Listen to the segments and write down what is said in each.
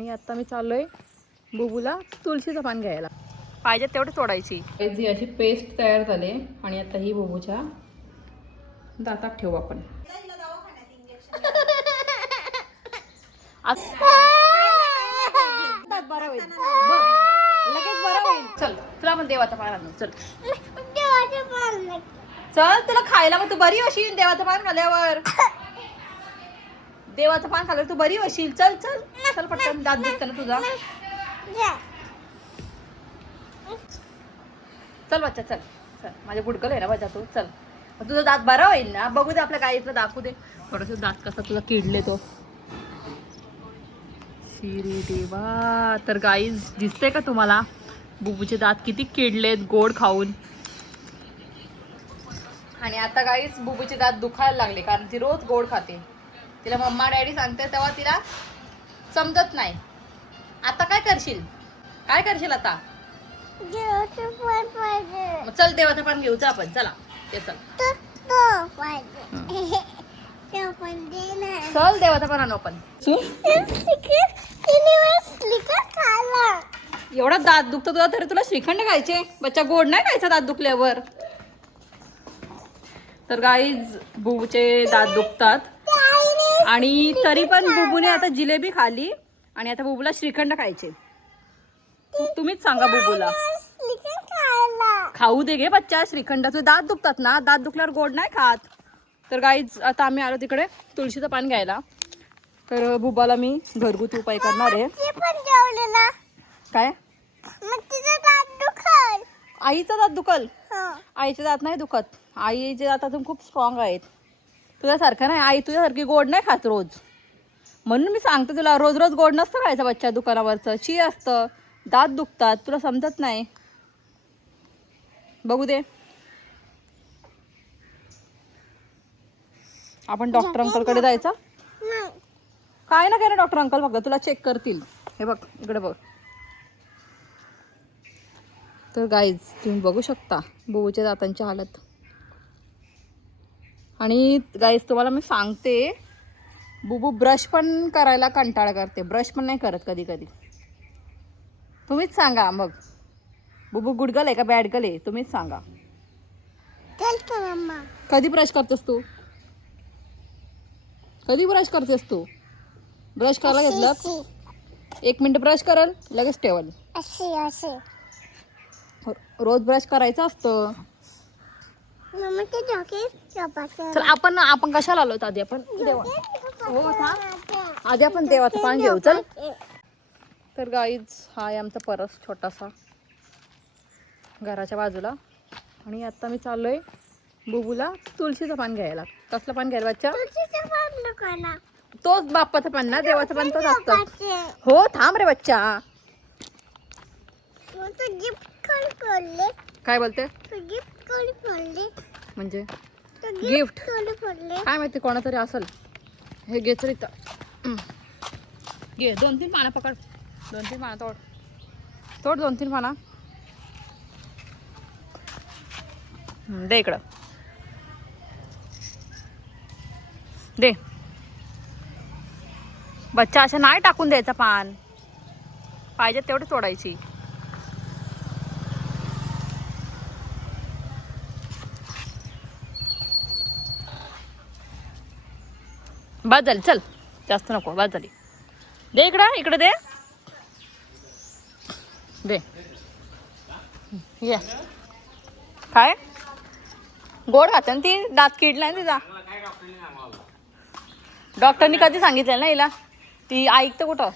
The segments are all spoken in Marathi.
आणि आता मी चाललोय बुबूला तुळशीचं पान घ्यायला. पाहिजे तेवढी तोडायची. जी अशी पेस्ट तयार झाली आणि आता ही बुबूच्या दातात ठेवू आपण. बरं होईल लगेच बरं होईल. चल तुला पण देवाचं पान आणू. चल चल तुला खायला मग तू बरी होशील. देवाचं पान खाल्ल्यावर देवाचं पान खाल्ल्यावर तू बरी होशील. चल चल चल पटकन. दात दुखत ना तुझा. चल बच्चा चल चल. माझे बुडकल आहे ना बच्चा तू. चल तुझा दात बरा होईल ना. बघू दे आपल्या गाईतला दाखवू दे थोडस दात कसा तुझा किडले तो. शिरी देवा. तर गाईज दिसते का तुम्हाला बुबूचे दात किती किडलेत गोड खाऊन. आणि आता गाईज बुबूचे दात दुखायला लागले कारण ती रोज गोड खाते. तिला मम्मा डॅडी सांगते तेव्हा तिला समजत नाही. आता काय करशील काय करशील आता. चल देवाचं पान घेऊच आपण. चला ते चल चल देवाचं पान आणू आपण. एवढा दात दुखतो तुझा तरी तुला श्रीखंड खायचे. बच्चा गोड नाही खायचा दात दुखल्यावर. तर गाईज बुबूचे दात दुखतात आणि तरी पण बुबूने आता जिलेबी खाली आणि आता बुबूला श्रीखंड खायचे. तुम्हीच सांगा बुबूला. खाऊ दे गे बच्चा श्रीखंड. तुझे दात दुखतात ना. दात दुखल्यावर गोड नाही खात. तर गाईज आता आम्ही आलो तिकडे तुळशीचं पान घ्यायला. तर बुबाला मी घरगुती उपाय करणार आहे. काय आईचा दात दुखल. आईचे दात नाही दुखत. आईचे दात अजून खूप स्ट्रॉंग आहेत. तुझ्यासारखं नाही. आई तुझ्यासारखी गोड नाही खात रोज. म्हणून मी सांगते तुला रोज रोज गोड नसतं खायचं बच्चा. दुकानावरचं ची असतं. दात दुखतात तुला समजत नाही. बघू दे आपण डॉक्टर अंकलकडे जायचं. काय ना काय ना डॉक्टर अंकल बघा तुला चेक करतील. हे बघ इकडे बघ. तर गाईज तुम्ही बघू शकता बुबूच्या दातांची हालत. आणि गाईज तुम्हाला मी सांगते बुबू ब्रश पण करायला कंटाळा करते. ब्रश पण नाही करत कधी कधी. तुम्हीच सांगा मग बुबू गुड गर्ल आहे का बॅड गर्ल आहे. तुम्हीच सांगा. कधी ब्रश करतेस तू. कधी ब्रश करतेस तू. ब्रश करायला घेतलं 1 मिनिट ब्रश करल लगेच ठेवल. रोज ब्रश करायचं असतं. चल आपण कशाला आलो आधी आपण देवा. हो आधी आपण देवाचं पान घेऊ. चल. तर गाईज हा आहे आमचा परस छोटासा घराच्या बाजूला. आणि आता मी चाललोय बुबूला तुळशीचं पान घ्यायला. कसलं पान घ्यायला बच्चा. तोच बाप्पाचं पान ना. देवाचं पान तोच असतं. हो थांब रे बच्चा. काय बोलते म्हणजे गिफ्ट काय माहिती कोणातरी असेल. हे घे चल इथं. घे 2-3 पानं पकड. 2-3 पानं तोड. तोड 2-3 पानं. दे इकडं. दे बच्चा. असं नाही टाकून द्यायचं पान. पाहिजे तेवढी तोडायची. बाद झाली. चल जास्त नको. बाद झाली. दे इकडं. इकडे दे. दे ये. काय गोड खाते ना ती. दात किडलाय तिचा. डॉक्टरनी कधी सांगितलं ना हिला. ती ऐकते कुठं.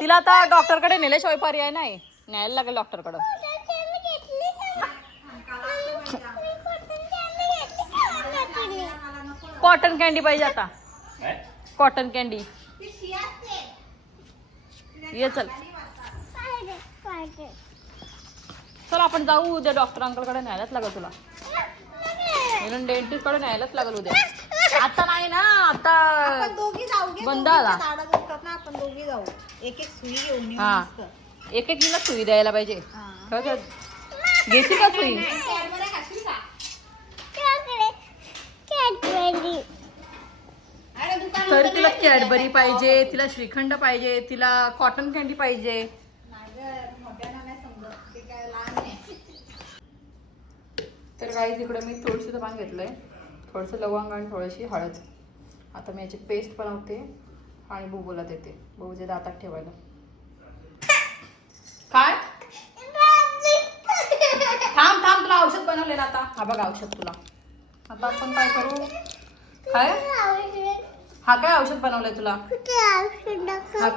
तिला आता डॉक्टरकडे नेल्याशिवाय पर्याय नाही. न्यायला लागेल डॉक्टरकडं. कॉटन कॅन्डी पाहिजे आता. कॉटन कॅन्डी ये. चल चल आपण जाऊ उद्या डॉक्टर अंकलकडे. न्यायलाच लागेल तुला. डेंटिस्ट कडे न्यायलाच लागेल उद्या. आता नाही ना. आता बंद आला. आपण दोघी जाऊ. एक सुई घेऊन. हा एक हिला सुई द्यायला पाहिजे. घेते का सुई. तर तिला कॅडबरी पाहिजे, तिला श्रीखंड पाहिजे, तिला कॉटन कॅन्डी पाहिजे. मोठ्यानं नाही समजत, ते काय लहान आहे. तर काही तिकडे मी तुळशीचं पान घेतलंय, थोडंसं लवंग आणि थोडीशी हळद. आता मी याची पेस्ट बनवते आणि बुबूला देते, बुबूच्या दातात ठेवायला. काय थांब थांब, तुला औषध बनवले ना आता. हा बघ औषध तुला. आता आपण काय करू? काय हा काय औषध बनवलंय तुला? हा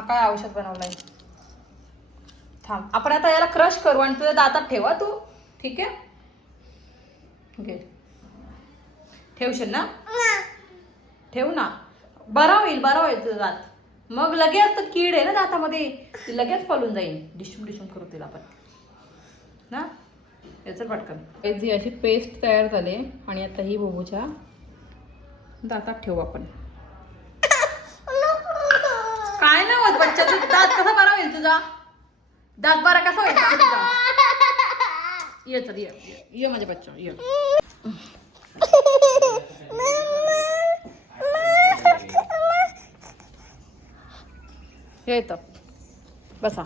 काय औषध बनवलंय? थांब, आपण आता याला क्रश करू आणि तुझ्या दातात ठेवा तू. ठीक आहे, घे. ठेवशील ना? ठेव ना, बरा होईल तुझा दात. मग लगेच तर कीड आहे ना दातामध्ये, ती लगेच पळून जाईल. डिशूम डिशूम करू तिला आपण ना. याचं पटकन जी अशी पेस्ट तयार झाली आणि आता ही बोबूच्या दातात ठेवू आपण. काय नाही होत बच्चा, तू दात कसा बरा होईल तुझा? दात बरा कसा होईल सांग तुझा? ये चल, ये माझ्या बच्चा, ये. ये इथं बसा.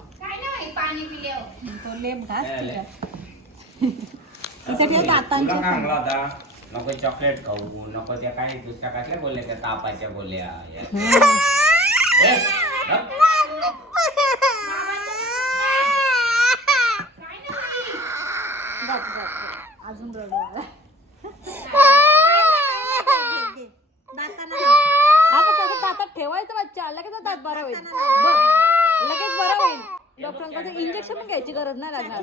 पाणी पिल्यावर तो लेप घास तिच्या दातांच्या नको चॉकलेट खाऊ, नको त्या काय दुसऱ्या कसल्या बोलल्या, त्या तापाच्या बोलल्या. अजून रडू दातात ठेवायचं बच्चा, लगेच दात बरा होईल. बघ लगेच बरा होईल. डॉक्टरांकडे इंजेक्शन पण घ्यायची गरज नाही लागणार.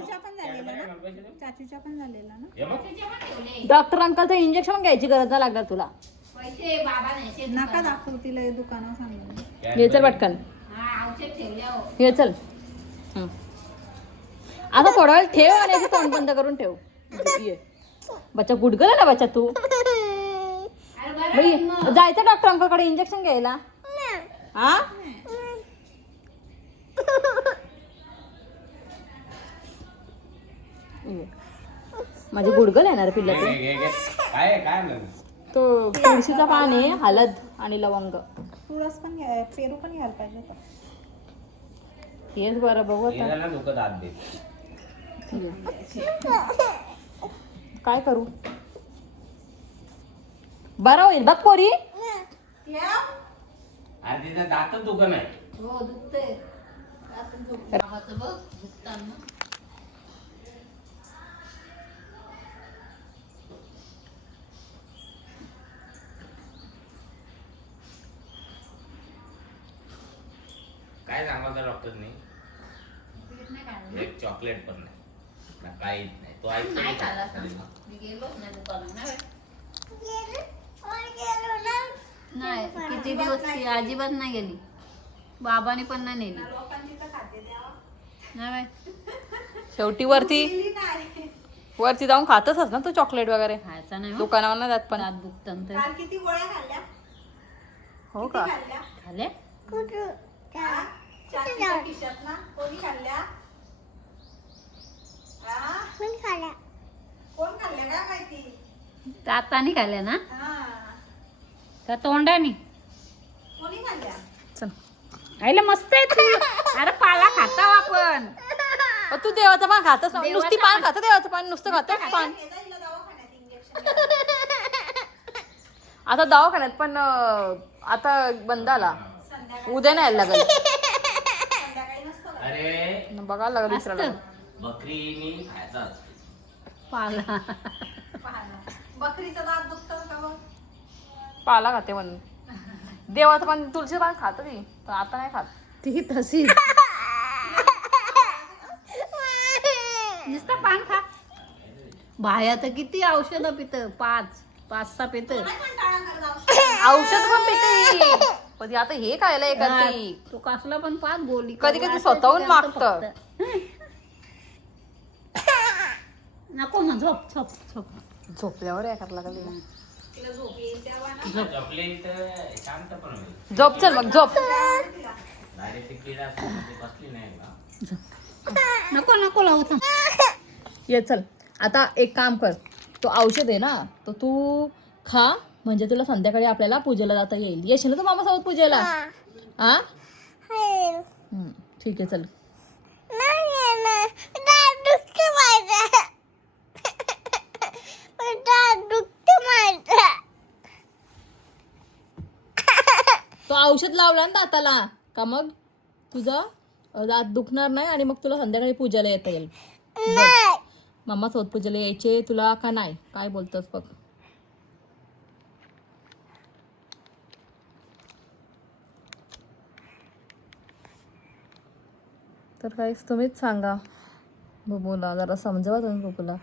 चाचीच्या पण झालेला ना. डॉक्टर अंकलचं इंजेक्शन पण घ्यायची गरज नाही लागणार तुला. नका दाखवू तिला, हे दुकानावर सांगितलं. ये चल पटकन, ये चल. आता थोडा वेळ ठेव आणि याचं तोंड बंद करून ठेव. ये बच्चा, गुडगल ना बच्चा तू. बाई, जायचं डॉक्टर अंकलकडे इंजेक्शन घ्यायला. हा माझी गुडगल येणार पिल्लाचं. काय काय तो तुळशीचा पान आहे, हळद आणि लवंग. तुळस पण घ्या, पेरू पण घ्यायला पाहिजे होतं. हेच बरं बघू आता दुखत हात दे. काय करू. बरा होईल बघ पोरी. अरे तिथं दातच दुखत नाही. हो दुखतंय. काय सांगायचं डॉक्टरनी? एक चॉकलेट पण नाही ना, काहीच नाही. तो ऐकतो नाही, किती दिवस ती अजिबात नाही गेली. बाबाने पण नाही नेली. नाही बाई. शेवटी वरती जाऊन खातच ना तू चॉकलेट वगैरे. खायचा नाही हो. दुकानावर नाही जात पण. दात दुखतं तर. काल किती गोळ्या खाल्ल्या? हो का? खाल्ल्या? खाल्ले? चाचीच्या खिशात ना? कोणी खाल्ल्या? कोण खाल्ल्या काय माहिती? दाताने खाल्ले ना? हा. का तोंडाने? कोणी खाल्ल्या? चल. आईला मस्त आहे तू. अरे पाला खाता आपण. तू देवाचं पान खातच ना, नुसती पान खात. देवाचं पान नुसतं खातच पान. नेता हिला दवाखान्यात इंजेक्शन. आता दवाखान्यात पण आता बंद आला. उद्या नाही यायला लागेल. संध्याकाळी नसतो का? अरे बघायला लागेल दुसऱ्याला. बकरीनी खायचा असतो. पाला. पाहणं. बकरीचं दात दुखतं का बघ? पाला खाते म्हणून. देवाचं पान तुळशी पान खात ती, पण आता नाही खात. ती तशीच. नुसतं पान खा. बाया तर किती औषधं पित, 5-6 पित. कंटाळा करत औषध. औषध पण पिते कधी. आता हे खायला करते. तू कसला पण 5 गोळी. कधी कधी स्वतःहून मागतं. नको ना, झोप झोप झोप. झोपल्यावर आहे करायला लागली. तिला झोप येईल तेव्हा ना. झोपले तर शांत पण होईल. झोप चल मग झोप. डायरेक्ट ती किडा असते, ती बसली नाही का? नको नको लावू. ये चल. आता एक काम कर, तो औषध आहे ना, तो तू खा. म्हणजे तुला संध्याकाळी आपल्याला पूजेला जाता येईल. येशील ना तू मामा सोबत पूजेला? हा ठीक आहे चल. तो औषध लावला ना दाताला का मग तुझं दात दुखणार नाही आणि मग तुला संध्याकाळी पूजेला येता येईल. मामा सोबत पूजेला यायचे तुला का नाही? काय बोलतोस बघ. तर काहीच तुम्हीच सांगा बबूला, जरा समजावा तुम्ही बबूला.